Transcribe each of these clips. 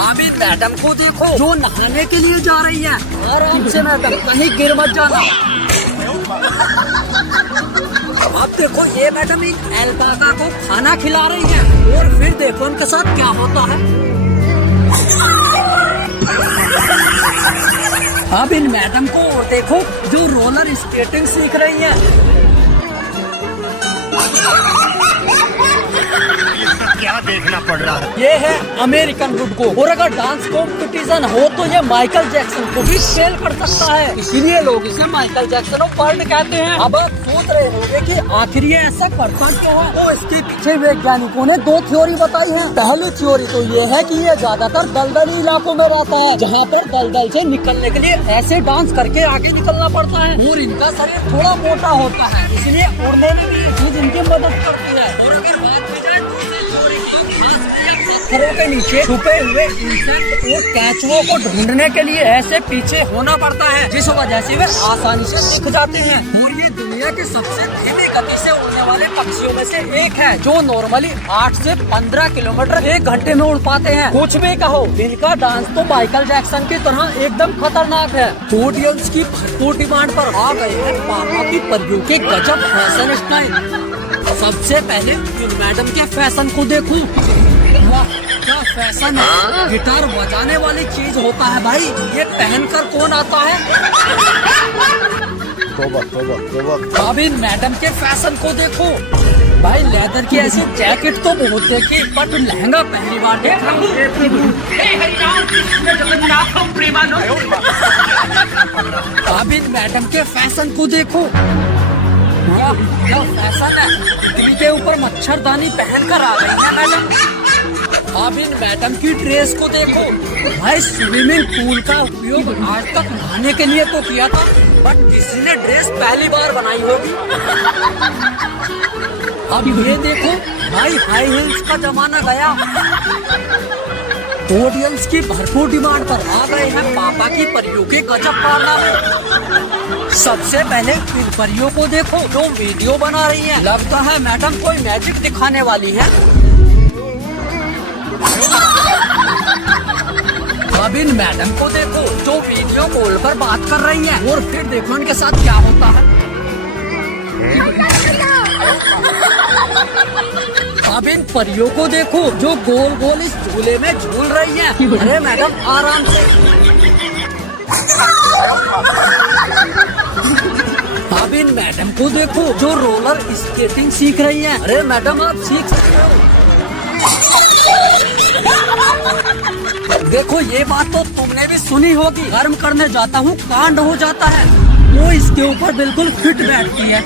अभी मैडम को देखो जो नहाने के लिए जा रही है। आराम से मैडम, कहीं गिर मत जाना। अब देखो ये मैडम एक एल्पाका को खाना खिला रही है और फिर देखो उनके साथ क्या होता है। अब इन मैडम को देखो जो रोलर स्केटिंग सीख रही है। क्या देखना पड़ रहा है। ये है अमेरिकन फुटबॉल को, और अगर डांस कॉम्पिटिशन हो तो ये माइकल जैक्सन को भी फेल कर सकता है, इसीलिए लोग इसे माइकल जैक्सन ऑफ वर्ल्ड कहते हैं। अब आप सोच रहे होंगे कि आखिर ये ऐसा करता क्यों है, तो इसके पीछे वैज्ञानिकों ने दो थ्योरी बताई है। पहली थ्योरी तो ये है कि ये ज्यादातर दलदली इलाकों में रहता है, जहाँ पर दलदल से निकलने के लिए ऐसे डांस करके आगे निकलना पड़ता है, और इनका शरीर थोड़ा मोटा होता है, इसलिए उड़ने में भी चीज इनकी मदद करती है। और अगर बात की जाए पत्थरों के नीचे छुपे हुए इंसेक्ट और केंचुओं को ढूंढने के लिए ऐसे पीछे होना पड़ता है, जिस वजह से वे आसानी से दिख जाते हैं। और ये दुनिया के सबसे धीमी गति से उड़ने वाले पक्षियों में से एक है, जो नॉर्मली 8 से 15 किलोमीटर 1 घंटे में उड़ पाते हैं। कुछ भी कहो, इनका डांस तो माइकल जैक्सन की तरह एकदम खतरनाक है। ऑडियंस की भरपूर डिमांड पर आ गए हैं पापा की परियों के गजब फैशन स्टाइल। सबसे पहले इन मैडम के फैशन को देखो। वाह क्या फैशन है, गिटार बजाने वाली चीज होता है भाई, ये पहनकर कौन आता है। तोबा तोबा तोबा। अब इन मैडम के फैशन को देखो भाई, लेदर की ऐसी जैकेट तो बहुत देखी, बट लहंगा पहली बार देख रहा हूँ। अब इन मैडम के फैशन को देखो, क्या फैशन है, दिल के ऊपर मच्छरदानी पहन कर आ गई है मैडम। अब इन मैडम की ड्रेस को देखो भाई, स्विमिंग पूल का उपयोग आज तक नहाने के लिए तो किया था, बट किसी ने ड्रेस पहली बार बनाई होगी। अब ये देखो भाई, हाई हील्स का जमाना गया। ऑडियंस की भरपूर डिमांड पर आ गए हैं पापा की परियों के गजब कारनामे। सबसे पहले इन परियों को देखो जो वीडियो बना रही है, लगता है मैडम कोई मैजिक दिखाने वाली है। अब इन मैडम को देखो जो वीडियो कॉल पर बात कर रही है, और फिर देखो इनके साथ क्या होता है। अब इन परियों को देखो जो गोल गोल इस झूले में झूल रही है। अरे मैडम आराम से। अब इन मैडम को देखो जो रोलर स्केटिंग सीख रही है। अरे मैडम आप सीख सकते हो। देखो ये बात तो तुमने भी सुनी होगी, गर्म करने जाता हूँ कांड हो जाता है, वो इसके ऊपर बिल्कुल फिट बैठती है।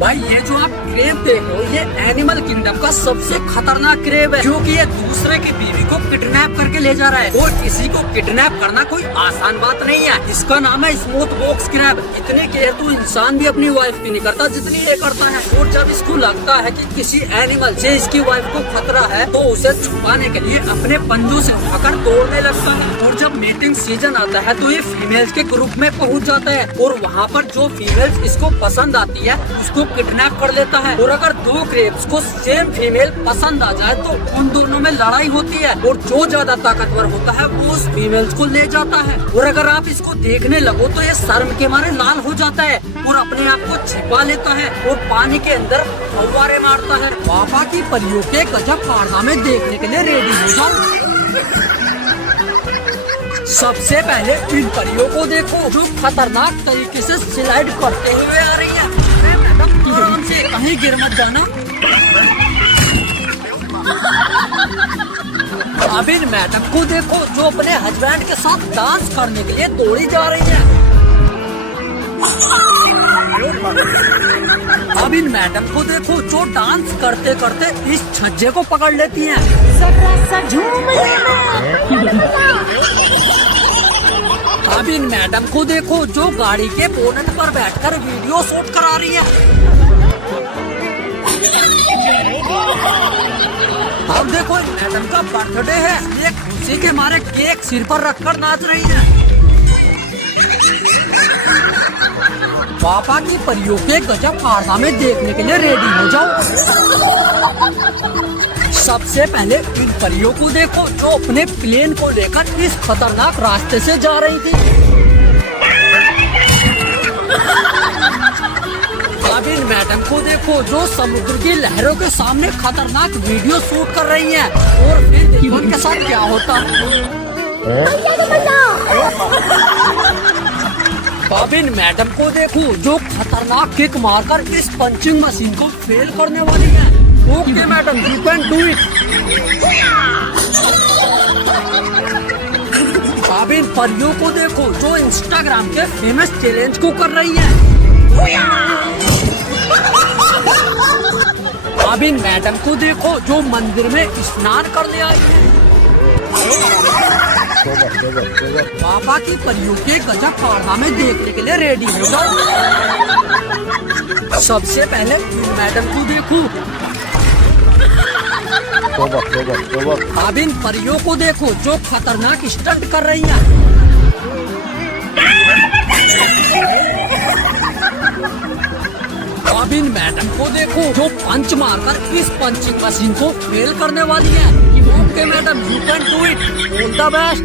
भाई ये जो आप क्रेब देखो, ये एनिमल किंगडम का सबसे खतरनाक क्रेब है, क्योंकि ये दूसरे की बीवी को किडनैप करके ले जा रहा है, और किसी को किडनैप करना कोई आसान बात नहीं है। इसका नाम है स्मूथ बॉक्स क्रैब। इतनी केयर तो इंसान भी अपनी वाइफ की नहीं करता जितनी ये करता है। और जब इसको लगता है कि किसी एनिमल से इसकी वाइफ को खतरा है, तो उसे छुपाने के लिए अपने पंजों से उठाकर दौड़ने लगता है। और जब मेटिंग सीजन आता है तो ये फीमेल्स के ग्रुप में पहुँच जाता है, और वहाँ पर जो फीमेल्स इसको पसंद आती है उसको किडनैप कर लेता है। और अगर दो क्रेब्स को सेम फीमेल पसंद आ जाए तो उन दोनों में लड़ाई होती है, और जो ज्यादा ताकतवर होता है वो उस फीमेल्स को ले जाता है। और अगर आप इसको देखने लगो तो ये शर्म के मारे लाल हो जाता है और अपने आप को छिपा लेता है और पानी के अंदर फव्वारे मारता है। पापा की परियों के गजब कारनामे देखने के लिए रेडी हो जाओ। सबसे पहले इन परियों को देखो जो खतरनाक तरीके से स्लाइड करते हुए आ रही है। आराम से, कहीं गिर मत जाना। अब इन मैडम को देखो जो अपने हस्बैंड के साथ डांस करने के लिए दौड़ी जा रही है। अब इन मैडम को देखो जो डांस करते करते इस छज्जे को पकड़ लेती हैं। अब इन मैडम को देखो जो गाड़ी के बोनट पर बैठकर वीडियो शूट करा रही है। अब देखो मैडम का बर्थडे है, ये खुशी के मारे केक सिर पर रखकर नाच रही है। पापा की परियों के गजब कारनामे देखने के लिए रेडी हो जाओ। सबसे पहले इन परियों को देखो जो अपने प्लेन को लेकर इस खतरनाक रास्ते से जा रही थी। अब इन मैडम को देखो जो समुद्र की लहरों के सामने खतरनाक वीडियो शूट कर रही हैं। और फिर देखो उनके साथ क्या होता है। अब इन मैडम को देखो जो खतरनाक किक मारकर इस पंचिंग मशीन को फेल करने वाली है। Okay madam, you can do it. अब इन परियों को देखो जो इंस्टाग्राम के फेमस चैलेंज को कर रही है। अब इन मैडम को देखो जो मंदिर में स्नान करने आई है। पापा की परियों के गजब कारनामे देखने के लिए रेडी हो जाओ। सबसे पहले इन मैडम को देखो। अब इन परियों को देखो जो खतरनाक स्टंट कर रही हैं। अब इन मैडम को देखो जो पंच मारकर इस पंचिंग मशीन को फेल करने वाली है। Okay madam, you can do it, all the best.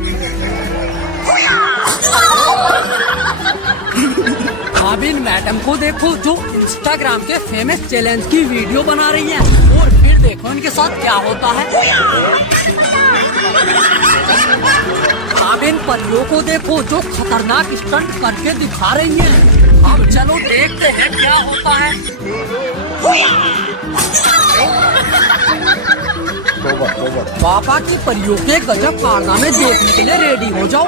अब इन मैडम को देखो जो इंस्टाग्राम के फेमस चैलेंज की वीडियो बना रही है। और फिर देखो इनके साथ क्या होता है। अब इन परियों को देखो जो खतरनाक स्टंट करके दिखा रही हैं। अब चलो देखते हैं क्या होता है। पापा की परियों के गजब कारनामे देखने के लिए रेडी हो जाओ।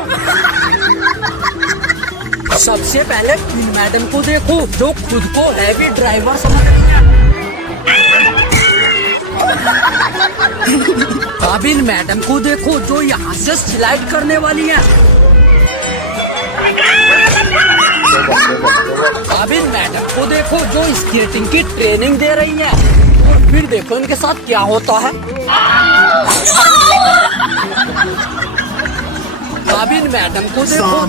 सबसे पहले इन मैडम को देखो जो खुद को हैवी ड्राइवर समझ रही है। अब इन मैडम को देखो जो यहाँ से स्लाइड करने वाली है। अब इन मैडम को देखो जो स्केटिंग की ट्रेनिंग दे रही है। और फिर देखो इनके साथ क्या होता है। अब इन मैडम को देखो।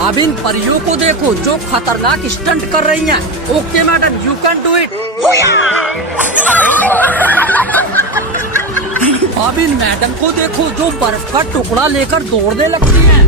अब इन परियों को देखो जो खतरनाक स्टंट कर रही हैं। Okay madam, you can do it. अब इन मैडम को देखो जो बर्फ का टुकड़ा लेकर दौड़ने लगती हैं।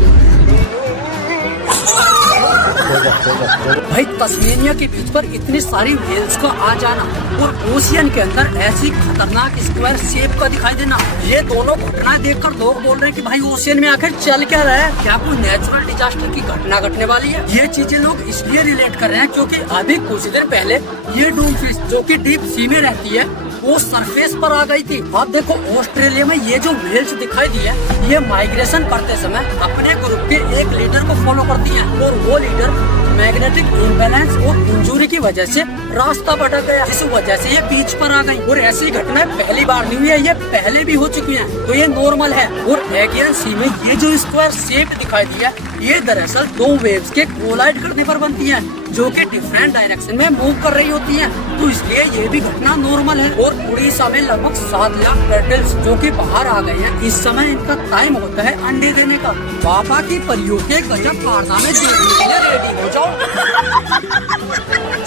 भाई तस्मेनिया के बीच पर इतनी सारी व्हेल्स का आ जाना और ओशियन के अंदर ऐसी खतरनाक स्क्वायर शेप का दिखाई देना, ये दोनों घटनाएं देखकर लोग बोल रहे हैं कि भाई ओशियन में आखिर चल क्या रहा है, क्या कोई नेचुरल डिजास्टर की घटना घटने वाली है। ये चीजें लोग इसलिए रिलेट कर रहे हैं क्योंकि अभी कुछ दिन पहले ये डूम फिश जो कि डीप सी में रहती है वो सरफेस पर आ गई थी। अब देखो ऑस्ट्रेलिया में ये जो व्हेल्स दिखाई दी है ये माइग्रेशन करते समय अपने ग्रुप के एक लीडर को फॉलो करती है। और वो लीडर मैग्नेटिक इम्बैलेंस और इंजरी की वजह से रास्ता भटक गया, इस वजह से ये बीच पर आ गई। और ऐसी घटना पहली बार नहीं हुई है, ये पहले भी हो चुकी है, तो ये नॉर्मल है। और एगियन सी में ये जो स्क्वायर शेप दिखाई दी है ये दरअसल दो वेव्स के कोलाइड करने पर बनती है जो कि डिफरेंट डायरेक्शन में मूव कर रही होती हैं, तो इसलिए ये भी घटना नॉर्मल है। और उड़ीसा में लगभग 7 लाख टर्टल्स जो कि बाहर आ गए हैं, इस समय इनका टाइम होता है अंडे देने का। पापा की परियों के गजब कारनामे देखने के लिए रेडी हो जाओ।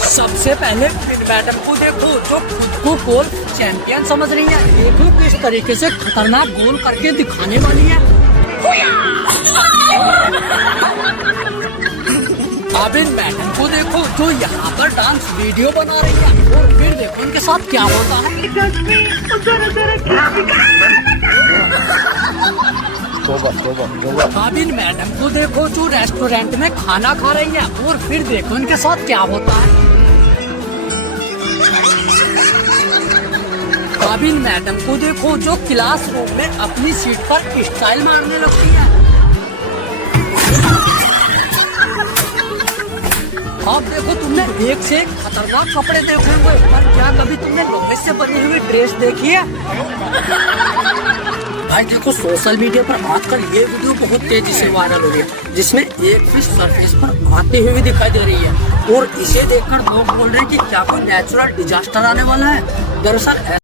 सबसे पहले फिन मैडम को देखो जो खुद को गोल्फ चैंपियन समझ रही है। देखो किस तरीके से खतरनाक गोल करके दिखाने वाली है। अब इन मैडम को देखो जो यहाँ पर डांस वीडियो बना रही है। और फिर देखो इनके साथ क्या होता है। अब इन मैडम को देखो जो रेस्टोरेंट में खाना खा रही है। और फिर देखो इनके साथ क्या होता है। अब इन मैडम को देखो जो क्लासरूम में अपनी सीट पर स्टाइल मारने लगती है। अब देखो तुमने एक से एक खतरनाक कपड़े देखे हुए, पर क्या कभी तुमने लोहे से बनी हुई ड्रेस देखी है? भाई देखो सोशल मीडिया पर आजकल ये वीडियो बहुत तेजी से वायरल हो रही है जिसमें एक फिश सरफेस पर आती हुई दिखाई दे रही है और इसे देखकर लोग बोल रहे हैं कि क्या कोई नेचुरल डिजास्टर आने वाला है। दरअसल